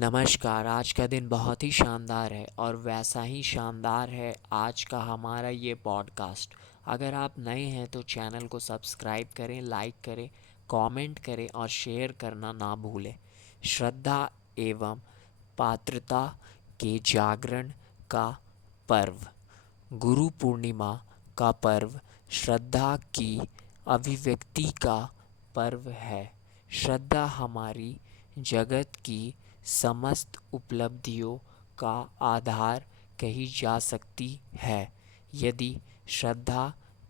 नमस्कार। आज का दिन बहुत ही शानदार है और वैसा ही शानदार है आज का हमारा ये पॉडकास्ट। अगर आप नए हैं तो चैनल को सब्सक्राइब करें, लाइक करें, कमेंट करें और शेयर करना ना भूलें। श्रद्धा एवं पात्रता के जागरण का पर्व। गुरु पूर्णिमा का पर्व श्रद्धा की अभिव्यक्ति का पर्व है। श्रद्धा हमारी जगत की समस्त उपलब्धियों का आधार कही जा सकती है। यदि श्रद्धा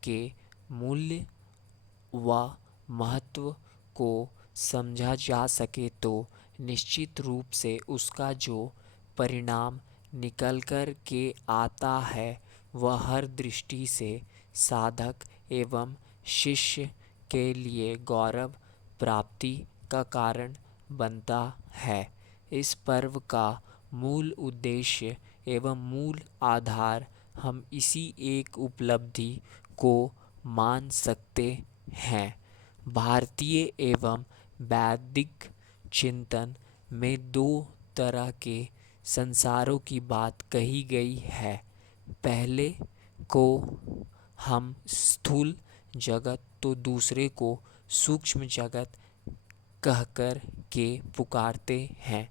के मूल्य व महत्व को समझा जा सके तो निश्चित रूप से उसका जो परिणाम निकल कर के आता है वह हर दृष्टि से साधक एवं शिष्य के लिए गौरव प्राप्ति का कारण बनता है। इस पर्व का मूल उद्देश्य एवं मूल आधार हम इसी एक उपलब्धि को मान सकते हैं। भारतीय एवं वैदिक चिंतन में दो तरह के संसारों की बात कही गई है। पहले को हम स्थूल जगत तो दूसरे को सूक्ष्म जगत कहकर के पुकारते हैं।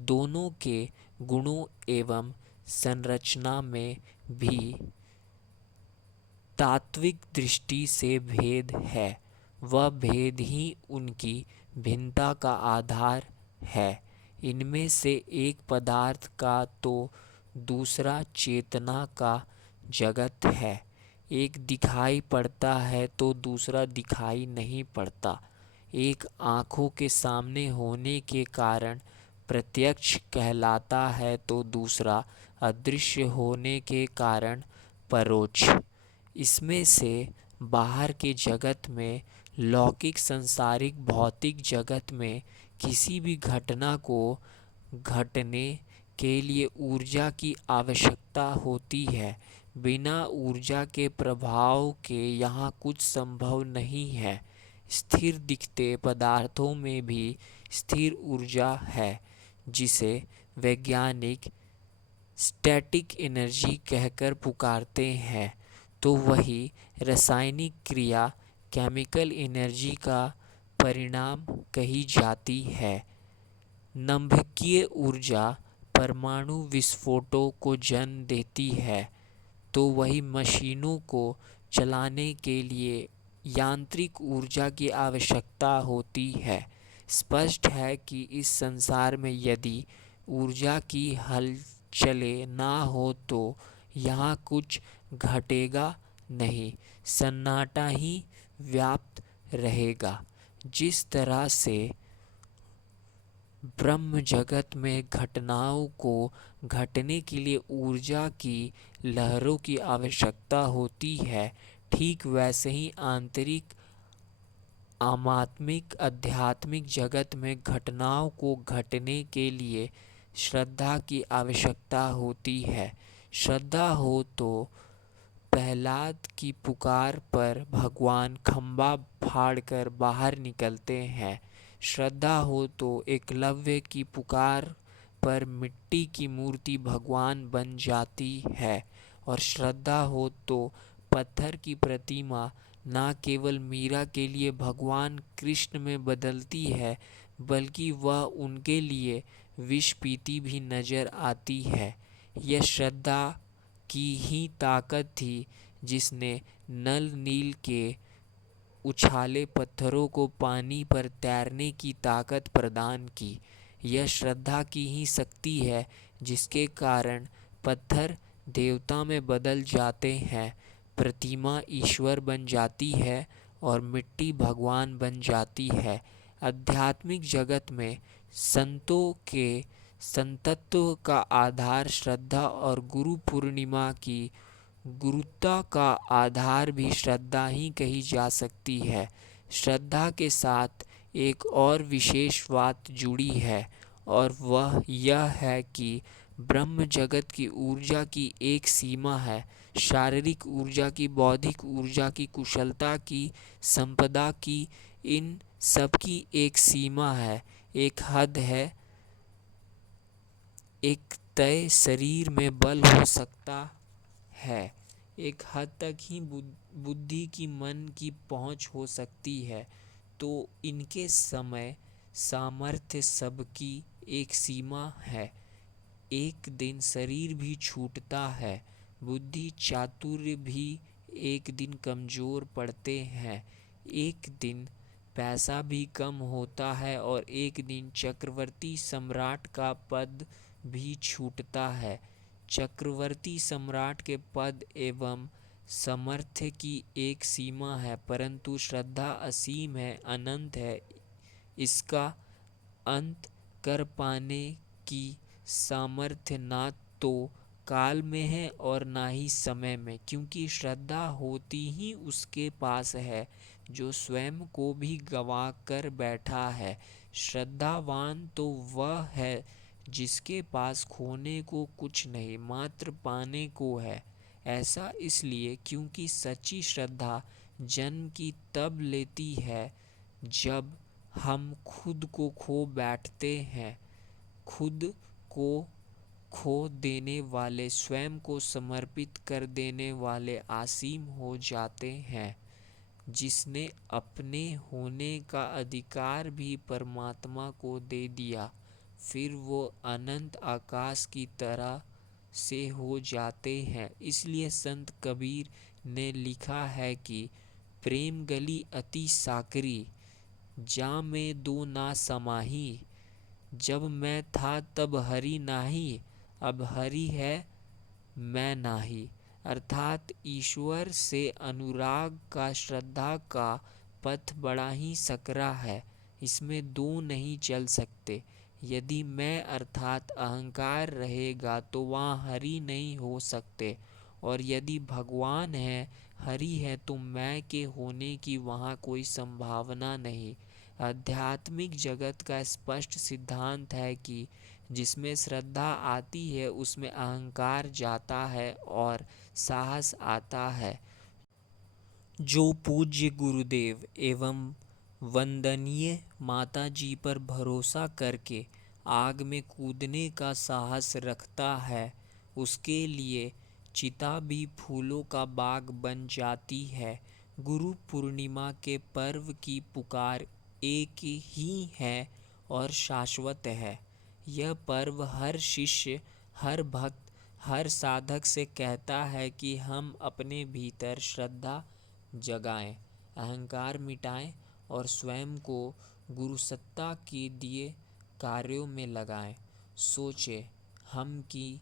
दोनों के गुणों एवं संरचना में भी तात्विक दृष्टि से भेद है। वह भेद ही उनकी भिन्नता का आधार है। इनमें से एक पदार्थ का तो दूसरा चेतना का जगत है। एक दिखाई पड़ता है तो दूसरा दिखाई नहीं पड़ता। एक आँखों के सामने होने के कारण प्रत्यक्ष कहलाता है तो दूसरा अदृश्य होने के कारण परोक्ष। इसमें से बाहर के जगत में, लौकिक सांसारिक भौतिक जगत में किसी भी घटना को घटने के लिए ऊर्जा की आवश्यकता होती है। बिना ऊर्जा के प्रभाव के यहाँ कुछ संभव नहीं है। स्थिर दिखते पदार्थों में भी स्थिर ऊर्जा है जिसे वैज्ञानिक स्टैटिक एनर्जी कहकर पुकारते हैं। तो वही रासायनिक क्रिया केमिकल एनर्जी का परिणाम कही जाती है। नंभिकीय ऊर्जा परमाणु विस्फोटों को जन्म देती है। तो वही मशीनों को चलाने के लिए यांत्रिक ऊर्जा की आवश्यकता होती है। स्पष्ट है कि इस संसार में यदि ऊर्जा की हलचले ना हो तो यहाँ कुछ घटेगा नहीं, सन्नाटा ही व्याप्त रहेगा। जिस तरह से ब्रह्म जगत में घटनाओं को घटने के लिए ऊर्जा की लहरों की आवश्यकता होती है, ठीक वैसे ही आंतरिक आध्यात्मिक आध्यात्मिक जगत में घटनाओं को घटने के लिए श्रद्धा की आवश्यकता होती है। श्रद्धा हो तो प्रहलाद की पुकार पर भगवान खंबा फाड़कर बाहर निकलते हैं। श्रद्धा हो तो एकलव्य की पुकार पर मिट्टी की मूर्ति भगवान बन जाती है। और श्रद्धा हो तो पत्थर की प्रतिमा न केवल मीरा के लिए भगवान कृष्ण में बदलती है बल्कि वह उनके लिए विष पीती भी नजर आती है। यह श्रद्धा की ही ताकत थी जिसने नल नील के उछाले पत्थरों को पानी पर तैरने की ताकत प्रदान की। यह श्रद्धा की ही शक्ति है जिसके कारण पत्थर देवता में बदल जाते हैं, प्रतिमा ईश्वर बन जाती है और मिट्टी भगवान बन जाती है। आध्यात्मिक जगत में संतों के संतत्व का आधार श्रद्धा और गुरु पूर्णिमा की गुरुता का आधार भी श्रद्धा ही कही जा सकती है। श्रद्धा के साथ एक और विशेष बात जुड़ी है और वह यह है कि ब्रह्म जगत की ऊर्जा की एक सीमा है। शारीरिक ऊर्जा की, बौद्धिक ऊर्जा की, कुशलता की, संपदा की, इन सब की एक सीमा है, एक हद है। एक तय शरीर में बल हो सकता है, एक हद तक ही बुद्धि की मन की पहुंच हो सकती है, तो इनके समय सामर्थ्य सबकी एक सीमा है। एक दिन शरीर भी छूटता है, बुद्धि चातुर्य भी एक दिन कमजोर पड़ते हैं, एक दिन पैसा भी कम होता है और एक दिन चक्रवर्ती सम्राट का पद भी छूटता है। चक्रवर्ती सम्राट के पद एवं सामर्थ्य की एक सीमा है, परंतु श्रद्धा असीम है, अनंत है। इसका अंत कर पाने की सामर्थ्य ना तो काल में है और ना ही समय में, क्योंकि श्रद्धा होती ही उसके पास है जो स्वयं को भी गवा कर बैठा है। श्रद्धावान तो वह है जिसके पास खोने को कुछ नहीं, मात्र पाने को है। ऐसा इसलिए क्योंकि सच्ची श्रद्धा जन्म की तब लेती है जब हम खुद को खो बैठते हैं, खुद को खो देने वाले, स्वयं को समर्पित कर देने वाले असीम हो जाते हैं। जिसने अपने होने का अधिकार भी परमात्मा को दे दिया, फिर वो अनंत आकाश की तरह से हो जाते हैं। इसलिए संत कबीर ने लिखा है कि प्रेम गली अति साकरी, जा में दो ना समाही। जब मैं था तब हरि नाही, अब हरि है मैं नाही। अर्थात ईश्वर से अनुराग का, श्रद्धा का पथ बड़ा ही सकरा है, इसमें दो नहीं चल सकते। यदि मैं अर्थात अहंकार रहेगा तो वहाँ हरि नहीं हो सकते, और यदि भगवान है, हरि है, तो मैं के होने की वहाँ कोई संभावना नहीं। आध्यात्मिक जगत का स्पष्ट सिद्धांत है कि जिसमें श्रद्धा आती है उसमें अहंकार जाता है और साहस आता है। जो पूज्य गुरुदेव एवं वंदनीय माता जी पर भरोसा करके आग में कूदने का साहस रखता है, उसके लिए चिता भी फूलों का बाग बन जाती है। गुरु पूर्णिमा के पर्व की पुकार एक ही है और शाश्वत है। यह पर्व हर शिष्य, हर भक्त, हर साधक से कहता है कि हम अपने भीतर श्रद्धा जगाएं, अहंकार मिटाएं और स्वयं को गुरुसत्ता के दिए कार्यों में लगाएं। सोचे हम कि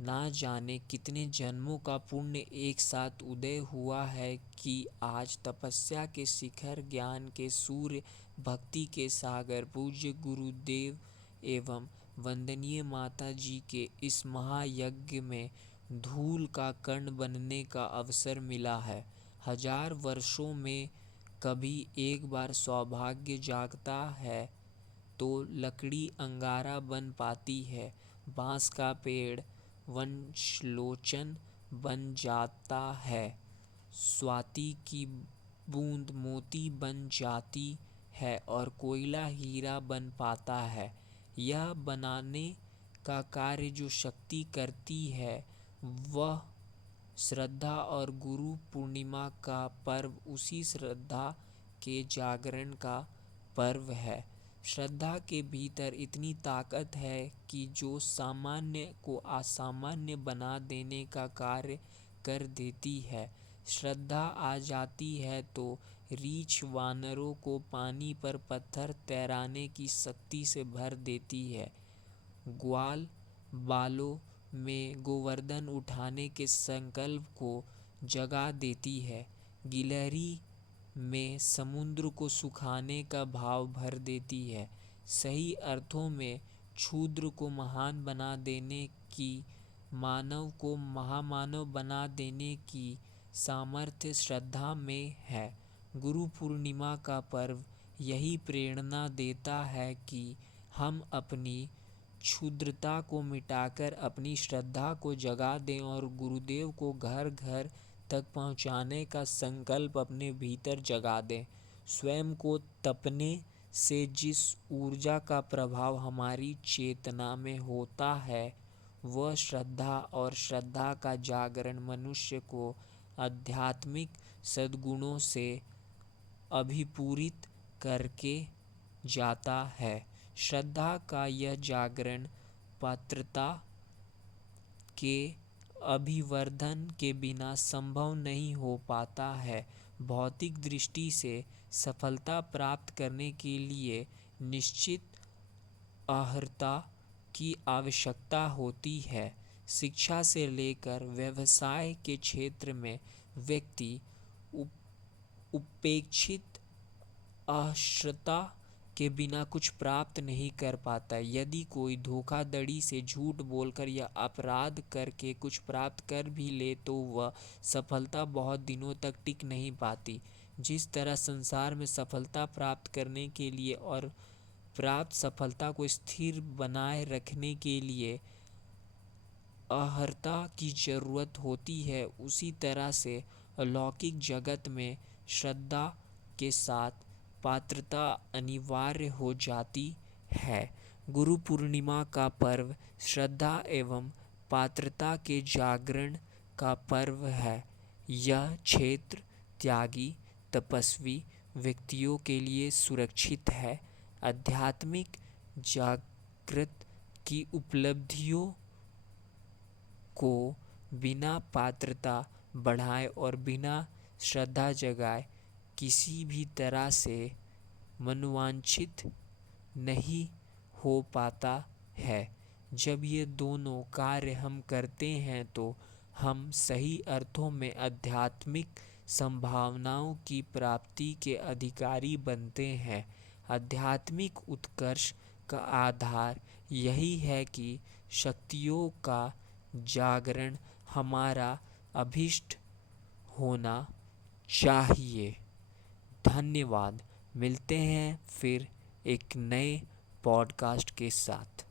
ना जाने कितने जन्मों का पुण्य एक साथ उदय हुआ है कि आज तपस्या के शिखर, ज्ञान के सूर्य, भक्ति के सागर पूज्य गुरुदेव एवं वंदनीय माता जी के इस महायज्ञ में धूल का कण बनने का अवसर मिला है। हजार वर्षों में कभी एक बार सौभाग्य जागता है तो लकड़ी अंगारा बन पाती है, बांस का पेड़ वंशलोचन बन जाता है, स्वाति की बूंद मोती बन जाती है और कोयला हीरा बन पाता है। यह बनाने का कार्य जो शक्ति करती है वह श्रद्धा, और गुरु पूर्णिमा का पर्व उसी श्रद्धा के जागरण का पर्व है। श्रद्धा के भीतर इतनी ताकत है कि जो सामान्य को असामान्य बना देने का कार्य कर देती है। श्रद्धा आ जाती है तो रीछ वानरों को पानी पर पत्थर तैराने की शक्ति से भर देती है, ग्वाल बालों में गोवर्धन उठाने के संकल्प को जगा देती है, गिलहरी में समुद्र को सुखाने का भाव भर देती है। सही अर्थों में क्षुद्र को महान बना देने की, मानव को महामानव बना देने की सामर्थ्य श्रद्धा में है। गुरु पूर्णिमा का पर्व यही प्रेरणा देता है कि हम अपनी क्षुद्रता को मिटाकर अपनी श्रद्धा को जगा दें और गुरुदेव को घर घर तक पहुंचाने का संकल्प अपने भीतर जगा दें। स्वयं को तपने से जिस ऊर्जा का प्रभाव हमारी चेतना में होता है वह श्रद्धा, और श्रद्धा का जागरण मनुष्य को आध्यात्मिक सद्गुणों से अभिपूरित करके जाता है। श्रद्धा का यह जागरण पात्रता के अभिवर्धन के बिना संभव नहीं हो पाता है। भौतिक दृष्टि से सफलता प्राप्त करने के लिए निश्चित अर्हता की आवश्यकता होती है। शिक्षा से लेकर व्यवसाय के क्षेत्र में व्यक्ति उपेक्षित अर्हता के बिना कुछ प्राप्त नहीं कर पाता। यदि कोई धोखाधड़ी से, झूठ बोलकर या अपराध करके कुछ प्राप्त कर भी ले तो वह सफलता बहुत दिनों तक टिक नहीं पाती। जिस तरह संसार में सफलता प्राप्त करने के लिए और प्राप्त सफलता को स्थिर बनाए रखने के लिए अर्हता की जरूरत होती है, उसी तरह से अलौकिक जगत में श्रद्धा के साथ पात्रता अनिवार्य हो जाती है। गुरु पूर्णिमा का पर्व श्रद्धा एवं पात्रता के जागरण का पर्व है। यह क्षेत्र त्यागी, तपस्वी व्यक्तियों के लिए सुरक्षित है। आध्यात्मिक जागृत की उपलब्धियों को बिना पात्रता बढ़ाए और बिना श्रद्धा जगाए किसी भी तरह से मनोवांछित नहीं हो पाता है। जब ये दोनों कार्य हम करते हैं तो हम सही अर्थों में आध्यात्मिक संभावनाओं की प्राप्ति के अधिकारी बनते हैं। आध्यात्मिक उत्कर्ष का आधार यही है कि शक्तियों का जागरण हमारा अभिष्ट होना चाहिए। धन्यवाद। मिलते हैं फिर एक नए पॉडकास्ट के साथ।